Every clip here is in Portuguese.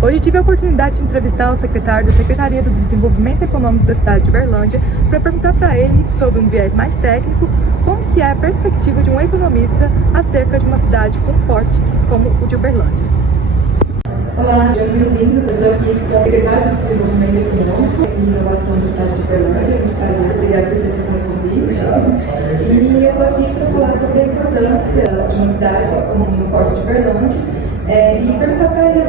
Hoje tive a oportunidade de entrevistar o secretário da Secretaria do Desenvolvimento Econômico da cidade de Uberlândia para perguntar para ele, sobre um viés mais técnico, como que é a perspectiva de um economista acerca de uma cidade com porte como o de Uberlândia. Olá, sejam bem-vindos. Eu estou aqui com o secretário de Desenvolvimento Econômico e Inovação da cidade de Uberlândia. É um prazer, obrigado por ter aceitado o convite. E eu estou aqui para falar sobre a importância de uma cidade como o Porto de Uberlândia. E perguntar para ele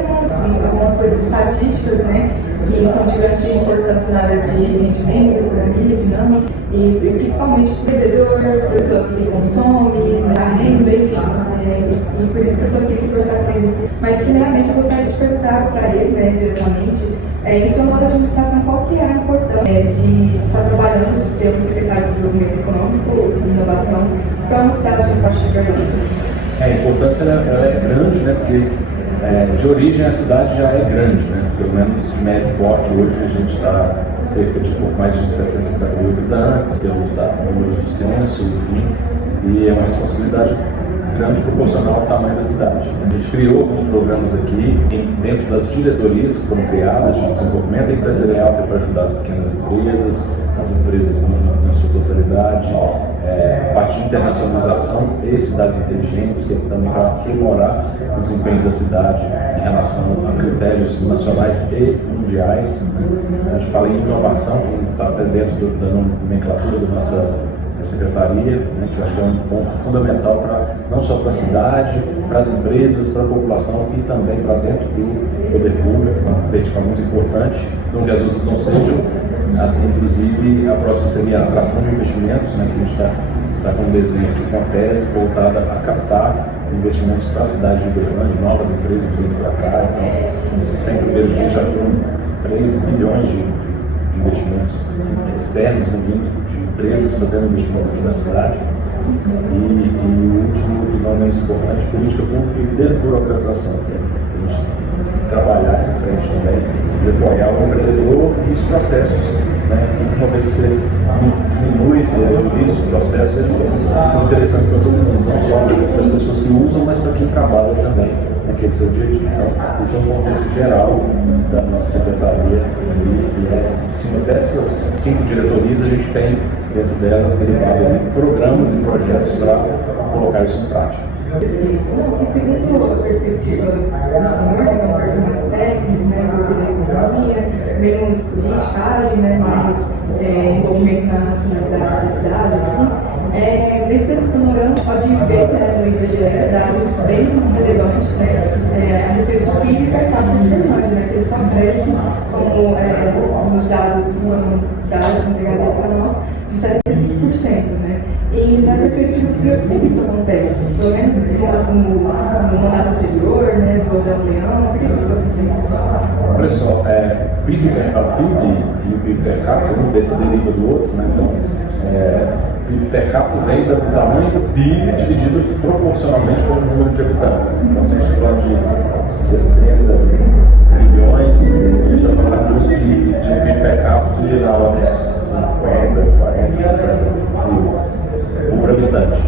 algumas coisas estatísticas, né, que são de grande importância na área de rendimento, economia, finanças, e principalmente para o vendedor, para a pessoa que consome, a renda, enfim. E por isso que eu estou aqui para conversar com eles. Mas, primeiramente, eu gostaria de perguntar para ele, né, diretamente, em sua nova administração, qual que é a importância de estar trabalhando, de ser um secretário de Desenvolvimento Econômico e Inovação para uma cidade de Porto de Uberlândia? A importância ela é grande, né? Porque de origem a cidade já é grande, né? Pelo menos de médio porte. Hoje a gente está cerca de pouco mais de 750 mil habitantes, pelos números do censo, enfim, e é uma responsabilidade grande proporcional ao tamanho da cidade. A gente criou alguns programas aqui dentro das diretorias que foram criadas de desenvolvimento empresarial, que é para ajudar as pequenas empresas, as empresas na sua totalidade, parte de internacionalização e cidades inteligentes, que é também para aprimorar o desempenho da cidade em relação a critérios nacionais e mundiais. A gente fala em inovação, que está até dentro da nomenclatura da nossa secretaria, né, que eu acho que é um ponto fundamental para não só para a cidade, para as empresas, para a população e também para dentro do poder público, uma vertical muito importante, não que as outras não sejam. Inclusive, a próxima seria a atração de investimentos, né, que a gente está com um desenho aqui, com a tese voltada a captar investimentos para a cidade de Uberlândia, novas empresas vindo para cá. Então, nesses 100 primeiros dias já foram 3 bilhões de investimentos externos no mundo, de empresas fazendo investimento aqui na cidade. E o último, e não menos importante, política pública e desburocratização. A gente trabalhar essa frente também, de apoiar o empreendedor e os processos. Né? Uma vez que você diminui, você agiliza os processos, ficam interessantes para todo mundo, não só para as pessoas que usam, mas para quem trabalha também naquele seu dia a dia. Então, esse é um contexto geral da nossa secretaria, e em cima dessas 5 diretorias a gente tem dentro delas derivado programas e projetos para colocar isso em prática. E segundo a perspectiva do senhor, que é um perfil mais técnico, né, da economia, menos politicagem, né, mais envolvimento na racionalidade da cidade, assim, dentro desse panorama a gente pode ver, né, no IBGE dados bem relevantes, né, a respeito do PIB per capita de Uberlândia, né, que ele só cresce como os dados entregados para nós de 75%, né? E na perspectiva do senhor, por que isso acontece? Pelo menos no mandato anterior, né, do Adão Leão, por que isso acontece? Olha só, PIB e o PIB per capita, um deriva do outro, né? Então, PIB per capita vem do tamanho do PIB dividido proporcionalmente pelo número de habitantes. Então, se a gente fala de 60 trilhões, a gente está falando de PIB per capita de na ordem de 50, 40, 50 por habitante.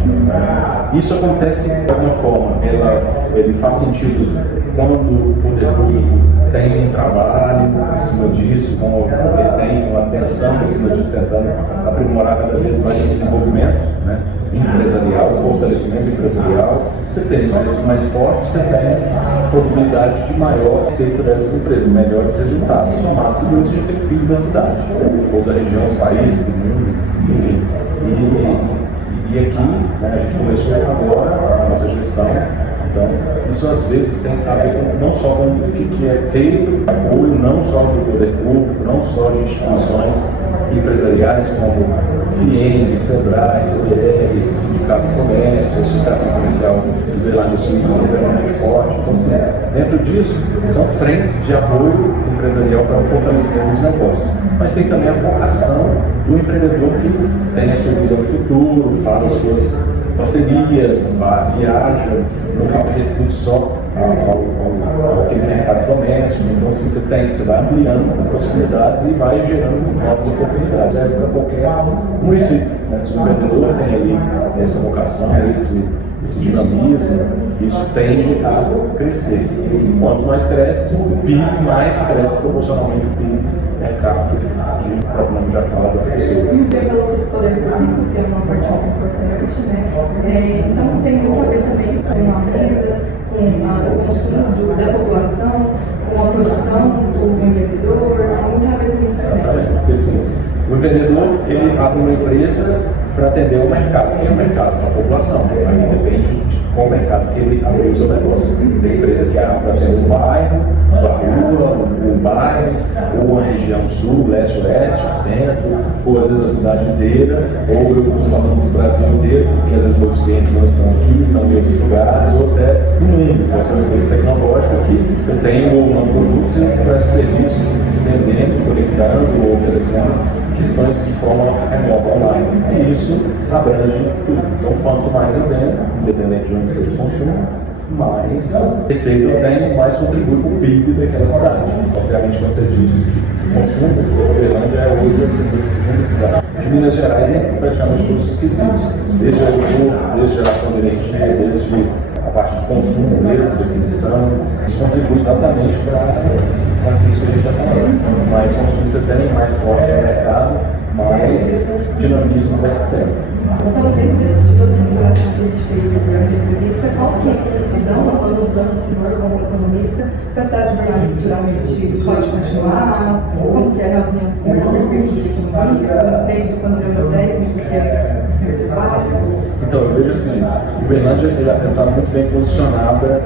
Isso acontece de alguma forma, ele faz sentido quando o poder público tem um trabalho em cima disso, quando ele tem uma atenção em cima disso, tentando aprimorar cada vez mais o desenvolvimento, né, empresarial, o fortalecimento empresarial. Você tem empresas mais fortes, você tem possibilidade de maior receita dessas empresas, melhores resultados. Somado tudo isso, a gente tem o PIB da cidade, ou da região, do país, do mundo, enfim. E aqui, né, a gente começou agora a nossa gestão, então isso às vezes tem a ver não só com o que é feito, apoio não só do poder público, não só de instituições empresariais como FIENG, SEBRAE, CBR, Sindicato do Comércio, Associação Comercial de Uberlândia Sul, que é extremamente forte. Então, assim, dentro disso, são frentes de apoio empresarial para o fortalecimento dos negócios. Mas tem também a vocação do empreendedor que tem a sua visão de futuro, faz as suas parcerias, viaja, não fica restrito só aquele mercado de comércio. Então, assim, você vai ampliando as possibilidades e vai gerando novas oportunidades para qualquer município. Né? Se o empreendedor tem ali essa vocação, esse dinamismo isso tende a crescer. Quanto mais cresce o PIB, mais cresce proporcionalmente o PIB per capita, de próprio nome já fala das pessoas. Você falou sobre o poder público, que é uma parte muito importante, né? Então tem muito a ver também com a renda, com o consumo da população, com a produção do empreendedor, tem muito a ver com isso também. Porque assim, o empreendedor ele abre uma empresa para atender o mercado. Quem é o mercado? A população. Aí depende de qual mercado que ele abre o seu negócio. Tem empresa que abre para atender o bairro, sua rua, o bairro, ou a região sul, leste, oeste, centro, ou às vezes a cidade inteira, ou eu estou falando do Brasil inteiro, porque às vezes meus clientes não estão aqui, estão em outros lugares, ou até no mundo. Pode ser uma empresa tecnológica que eu tenho um produto e presto serviço, vendendo, conectando ou oferecendo questões de forma remota online. E isso abrange tudo. Então, quanto mais eu tenho, independente de onde seja o consumo, mais receita eu tenho, mais contribui para o PIB daquela cidade. Obviamente, quando você diz de consumo, Uberlândia é hoje a segunda cidade de Minas Gerais em praticamente todos os quesitos. Desde a agricultura, desde a geração de energia, desde a parte de consumo mesmo, de aquisição. Isso contribui exatamente para isso que a gente está falando. Quanto mais consumo você tem, mais forte é o mercado, mais dinamismo vai se ter. Então, dentro de toda essa comparação que a gente fez durante a entrevista, qual que é a visão, nós estamos usando o senhor como economista, para a cidade de Uberlândia futuramente isso pode continuar? Como que é a opinião do senhor, a perspectiva de economista, desde o panorama técnico que é o senhor trabalha? Então, eu vejo assim, Uberlândia está muito bem posicionada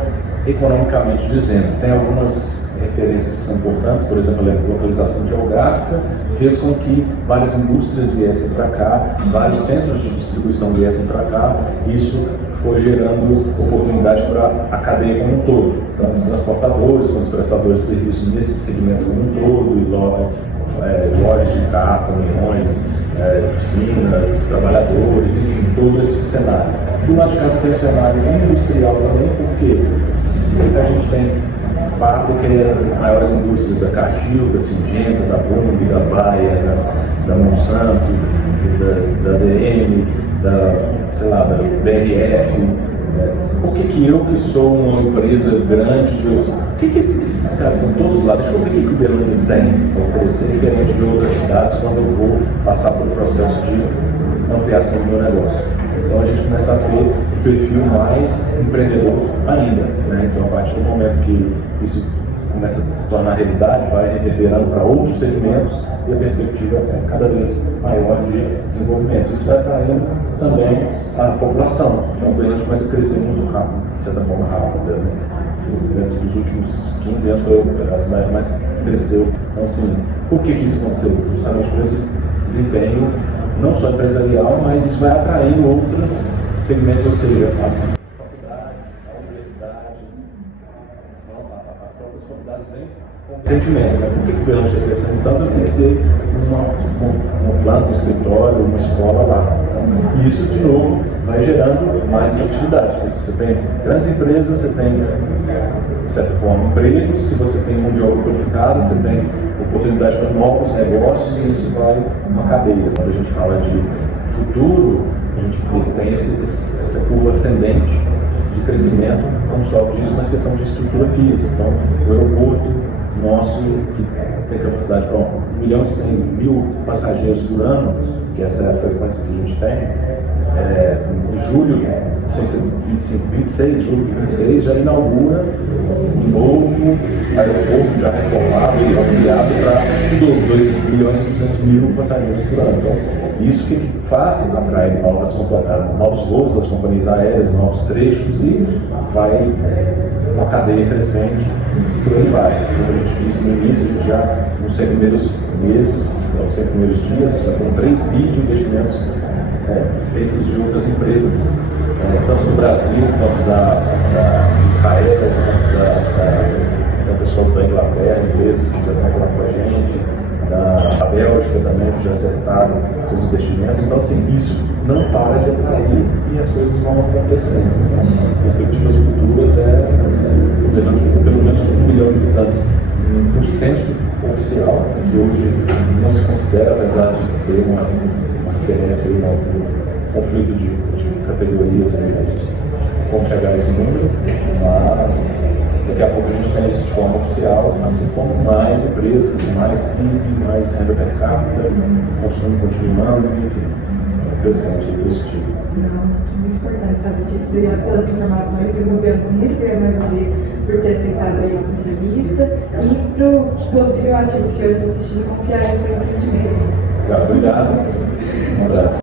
economicamente dizendo. Tem algumas referências que são importantes, por exemplo, a localização geográfica fez com que várias indústrias viessem para cá, vários centros de distribuição viessem para cá, isso foi gerando oportunidade para a cadeia como um todo, então os transportadores, os prestadores de serviços nesse segmento como um todo, e lojas de carro, caminhões, oficinas, trabalhadores, enfim, todo esse cenário. Do lado de casa tem o cenário industrial também, porque se a gente tem fábricas, maiores indústrias, da Cargill, da Singenta, da Bung, da Bayer, da Monsanto, da DM, da BRF. Por que eu, que sou uma empresa grande, por que esses caras são todos lá? Deixa eu ver o que o Uberlândia tem para oferecer diferente de outras cidades quando eu vou passar pelo processo de ampliação do meu negócio. Então a gente começa a ver o perfil mais empreendedor ainda, né? Então a partir do momento que isso começa a se tornar realidade, vai reverberando para outros segmentos e a perspectiva é cada vez maior de desenvolvimento. Isso vai atraindo também a população. Então o Uberlândia começa a crescer muito rápido, de certa forma rápida, né? Dentro dos últimos 15 anos foi a cidade que mais cresceu. Então assim, por que isso aconteceu? Justamente por esse desempenho não só empresarial, mas isso vai atraindo outros segmentos, ou seja, as faculdades, a universidade, as próprias faculdades vêm com sentimento, né? Por que o Uberlândia está crescendo tanto? Eu tenho que ter uma planta, um escritório, uma escola lá. Então, isso, de novo, vai gerando mais atividade. Você tem grandes empresas, você tem, de certa forma, empregos, se você tem mão de obra qualificada, você tem oportunidade para novos negócios e isso vai uma cadeia. Quando a gente fala de futuro, a gente tem essa curva ascendente de crescimento, não só disso, mas questão de estrutura física. Então, o aeroporto nosso, que tem capacidade para 1.100.000 passageiros por ano, que essa é a frequência que a gente tem, em julho, 26 de 26, já inaugura um novo aeroporto já reformado e ampliado para 2.200.000 passageiros por ano. Então, isso que faz atrair novos voos das companhias aéreas, novos trechos e vai uma cadeia crescente por aí vai. Como a gente disse no início, a gente já nos 100 primeiros meses, nos 100 primeiros dias, já foram 3 bi de investimentos feitos de outras empresas, tanto do Brasil, quanto da Israel, quanto da pessoal da Inglaterra, empresas que já estão lá com a gente, da Bélgica também, que já acertaram seus investimentos. Então, assim, isso não para de atrair e as coisas vão acontecendo. Então, perspectivas futuras pelo menos 1 milhão de habitantes no censo oficial, que hoje não se considera, apesar de ter uma referência aí, um conflito de categorias aí, né? como chegar nesse número, mas daqui a pouco a gente tem isso de forma oficial, assim como mais empresas, mais PIB, mais renda per capita, consumo continuando, enfim, crescente e positivo. Muito importante essa notícia. Obrigada pelas informações. Eu vou ver muito bem mais uma vez por ter aceitado aí nossa entrevista e para o possível ativo que estiver assistindo confiar no seu empreendimento. Obrigado. Um abraço.